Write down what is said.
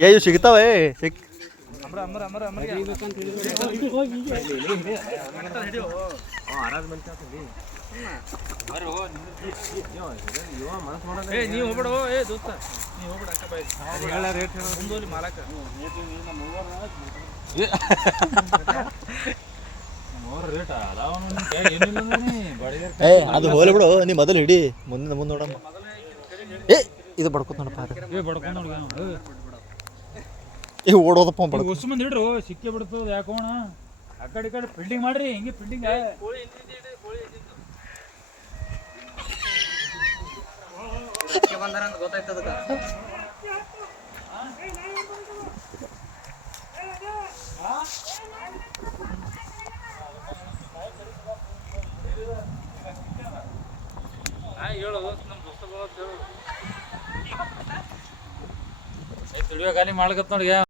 ಏ ಇವು ಸಿಗ್ತಾವೆ ಸಿಕ್ ನೀವು ಹೋಗ್ಬಿಡು ಏ ದೋಸ್ತ ನೀವು ಹೋಗ್ಬಿಡ ಅಕ್ಕ ಬಾಯ್ ರೇಟ್ ಮುಂದೋಲಿ ಮಾಲಕ ಅದು ಹೋಲಿ ಬಿಡು ನೀ ಮೊದಲು ಹಿಡಿ ಮುಂದೆ ನೋಡಮ್ಮ ಏ ಇದು ಬಡ್ಕೊತ ನೋಡಪ್ಪ ಏ ಓಡೋದಪ್ಪ ಹೊಸ ಮಂದಿ ಹಿಡ್ರು ಸಿಕ್ಕೇ ಬಿಡ್ತದ ಯಾಕೋಣ ಆ ಕಡೆ ಪ್ರಿಂಟಿಂಗ್ ಮಾಡ್ರಿ ಹಿಂಗೆ ಪ್ರಿಂಟಿಂಗ್ ಗೊತ್ತಾಯ್ತದ ಹೇಳೋದು ನಮ್ಮ ದೋಸ್ತಗಳು ತಿಳಿಯೋ ಗಾಲಿ ಮಾಡ್ಕತ್ ನೋಡಿ